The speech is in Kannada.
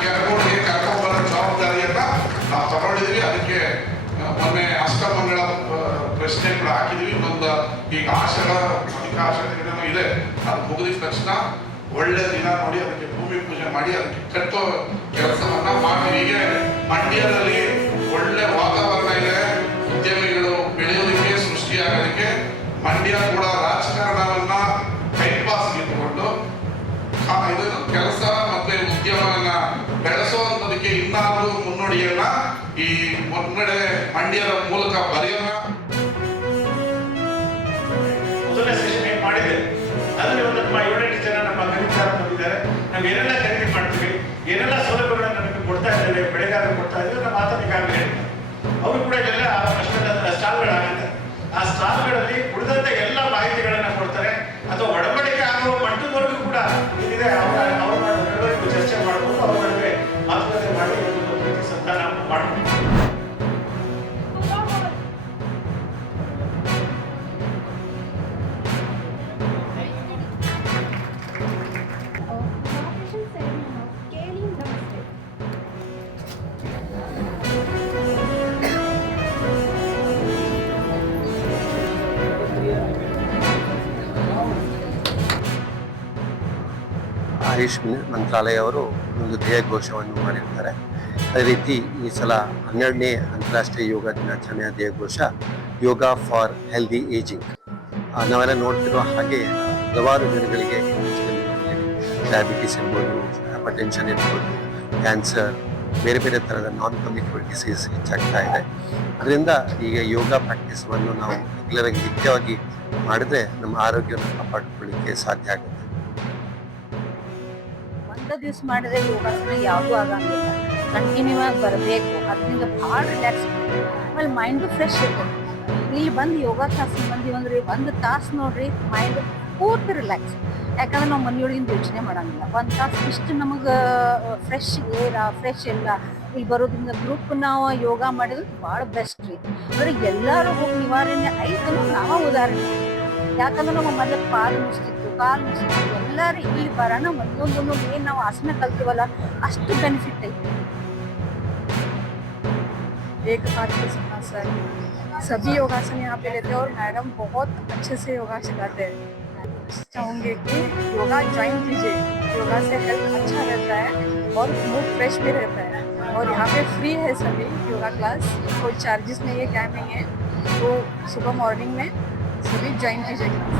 ಕೆರಗೋಡಿಗೆ ಕರ್ಕೊಂಡ್ಬರೋ ಜವಾಬ್ದಾರಿಯನ್ನ ನಾವು ತಗೊಂಡಿದ್ವಿ. ಅದಕ್ಕೆ ಮೊನ್ನೆ ಅಷ್ಟಮಂಗಳ ಪ್ರಶ್ನೆಗಳು ಹಾಕಿದ್ವಿ. ಇನ್ನೊಂದು ಈಗ ಅಧಿಕ ಆಷಾಢ ದಿನನೂ ಇದೆ. ಅದು ಮುಗಿದ ತಕ್ಷಣ ಒಳ್ಳೆ ದಿನ ನೋಡಿ ಅದಕ್ಕೆ ಭೂಮಿ ಪೂಜೆ ಮಾಡಿ ಅದಕ್ಕೆ ಕಟ್ಟೋ ಕೆಲಸವನ್ನ ಮಾಡ್ತೀವಿ. ಹೀಗೆ ಮಂಡ್ಯದಲ್ಲಿ ಒಳ್ಳೆ ವಾತಾವರಣ ಇದೆ. ಉದ್ಯಮಿಗಳು ಬೆಳೆಯೋದಕ್ಕೆ ಸೃಷ್ಟಿಯಾಗೋದಕ್ಕೆ ಮಂಡ್ಯ ಕೂಡ ರಾಜಕಾರಣವನ್ನ ಕೈಪಾಸ್ ಇಟ್ಕೊಂಡು ಇದನ್ನು ಕೆಲಸ ಮತ್ತೆ ಉದ್ಯಮವನ್ನ ಬೆಳೆಸುವಂತದಕ್ಕೆ ಇನ್ನಾದ್ರೂ ಮುನ್ನೋಡಿಯನ್ನ ಈ ಮುನ್ನಡೆ ಮಂಡ್ಯದ ಮೂಲಕ ಬರೆಯೋಣ. ಮೊದಲನೇ ಸೆಷನ್ ಮಾಡಿದೆ ಅದರಲ್ಲಿ ಒಂದು 7-8 ಜನ ನಮ್ಮ ಖರೀದಿದಾರ ಬಂದಿದ್ದಾರೆ. ನಾವು ಏನೆಲ್ಲ ಖರೀದಿ ಮಾಡ್ತೀವಿ, ಏನೆಲ್ಲ ಸೌಲಭ್ಯಗಳನ್ನು ನಮಗೆ ಕೊಡ್ತಾ ಇದ್ದೇವೆ, ಬೆಳೆಗಾರರು ಕೊಡ್ತಾ ಇದ್ದೇವೆ, ನಮ್ಮ ಮಾತಾಡಿಕಾಗಲೇ ಅವರು ಕೂಡ ಎಲ್ಲ ಸ್ಟಾಲ್ಗಳಾಗುತ್ತೆ. ಆ ಸ್ಟಾಲ್ಗಳಲ್ಲಿ ಉಳಿದಂತೆ ಎಲ್ಲ ಮಾಹಿತಿಗಳನ್ನು ಕೊಡ್ತಾರೆ. ಅಥವಾ ಒಡಂಬಡಿಕೆ ಆಗುವ ಮಟ್ಟದವರೆಗೂ ಕೂಡ ಇದಿದೆ. ಅವರ ನಡುವೆ ಚರ್ಚೆ ಮಾಡಬಹುದು, ಅವರ ನಡುವೆ ಮಾತುಕತೆ ಮಾಡಿ ಒಂದು ಪ್ರೀತಿ ಸಂತಾನ ಮಾಡಬಹುದು. ಆಯುಷ್ ಮಂತ್ರಾಲಯ ಅವರು ಒಂದು ಧ್ಯೇಯ ಘೋಷವನ್ನು ಮಾಡಿರ್ತಾರೆ. ಅದೇ ರೀತಿ ಈ ಸಲ 12ನೇ ಅಂತಾರಾಷ್ಟ್ರೀಯ ಯೋಗ ದಿನಾಚರಣೆಯ ಧ್ಯೇಯ ಘೋಷ ಯೋಗ ಫಾರ್ ಹೆಲ್ದಿ ಏಜಿಂಗ್. ನಾವೆಲ್ಲ ನೋಡ್ತಿರೋ ಹಾಗೆ ಹಲವಾರು ಜನಗಳಿಗೆ ಡಯಾಬಿಟಿಸ್ ಇರ್ಬೋದು, ಹೈಪರ್ ಟೆನ್ಷನ್ ಇರ್ಬೋದು, ಕ್ಯಾನ್ಸರ್, ಬೇರೆ ಬೇರೆ ಥರದ ನಾನ್ ಕಮ್ಯುನಿಕೇಬಲ್ ಡಿಸೀಸ್ ಹೆಚ್ಚಾಗ್ತಾ ಇದೆ. ಅದರಿಂದ ಈಗ ಯೋಗ ಪ್ರಾಕ್ಟೀಸನ್ನು ನಾವು ರೆಗ್ಯುಲರಾಗಿ ನಿತ್ಯವಾಗಿ ಮಾಡಿದ್ರೆ ನಮ್ಮ ಆರೋಗ್ಯವನ್ನು ಕಾಪಾಡಿಕೊಳ್ಳಿಕ್ಕೆ ಸಾಧ್ಯ ಆಗುತ್ತೆ. ಒಂದು ದಿವಸ ಮಾಡಿದ್ರೆ ಯೋಗಾಸನ ಯಾವುದೂ ಆಗಂಗಿಲ್ಲ, ಕಂಟಿನ್ಯೂ ಆಗಿ ಬರಬೇಕು. ಅದರಿಂದ ಭಾಳ ರಿಲ್ಯಾಕ್ಸ್ ಆಮೇಲೆ ಮೈಂಡು ಫ್ರೆಶ್ ಇರ್ತದೆ. ಇಲ್ಲಿ ಬಂದು ಯೋಗ ಕ್ಲಾಸ್ ಬಂದಿವಂದ್ರಿ 1 ತಾಸು ನೋಡ್ರಿ ಮೈಂಡ್ ಪೂರ್ತಿ ರಿಲ್ಯಾಕ್ಸ್. ಯಾಕಂದ್ರೆ ನಾವು ಮನೆಯೊಳಗಿಂದ ಯೋಚನೆ ಮಾಡಂಗಿಲ್ಲ. 1 ತಾಸು ಇಷ್ಟು ನಮಗೆ ಫ್ರೆಶ್ ಏರ ಫ್ರೆಶ್ ಎಲ್ಲ ಇಲ್ಲಿ ಬರೋದ್ರಿಂದ ಗ್ರೂಪ್ ನಾವು ಯೋಗ ಮಾಡಿದ್ರೆ ಭಾಳ ಬೆಸ್ಟ್ ರೀ. ಅಂದ್ರೆ ಎಲ್ಲರೂ ಹೋಗಿ ನಿವಾರಣೆ ಐತನು ನಾವು ಉದಾಹರಣೆ. ಯಾಕಂದ್ರೆ ನಮ್ಮ ಮೊದಲು ಪಾಲು ಮುಸ್ತಿತ್ತು, ಕಾಲು ಮುಸ್ತಿತ್ತು, ಎಲ್ಲರೂ ಇಲ್ಲಿ ಬರೋಣ ಒಂದೊಂದೊಂದು ಏನು ನಾವು ಆಸನ ಕಲ್ತೀವಲ್ಲ ಅಷ್ಟು ಬೆನಿಫಿಟ್ ಐತೆ. एक बात तो सुना सर, सभी योगासन यहाँ पे लेते हैं और मैडम बहुत अच्छे से योगा सिखाते हैं. चाहूँगी कि योगा ज्वाइन कीजिए. योगा से हेल्थ अच्छा रहता है और मूड फ्रेश भी रहता है. और यहाँ पे फ्री है सभी योगा क्लास, कोई चार्जेस नहीं है, क्या नहीं है. तो सुबह मॉर्निंग में सभी ज्वाइन कीजिए क्लास.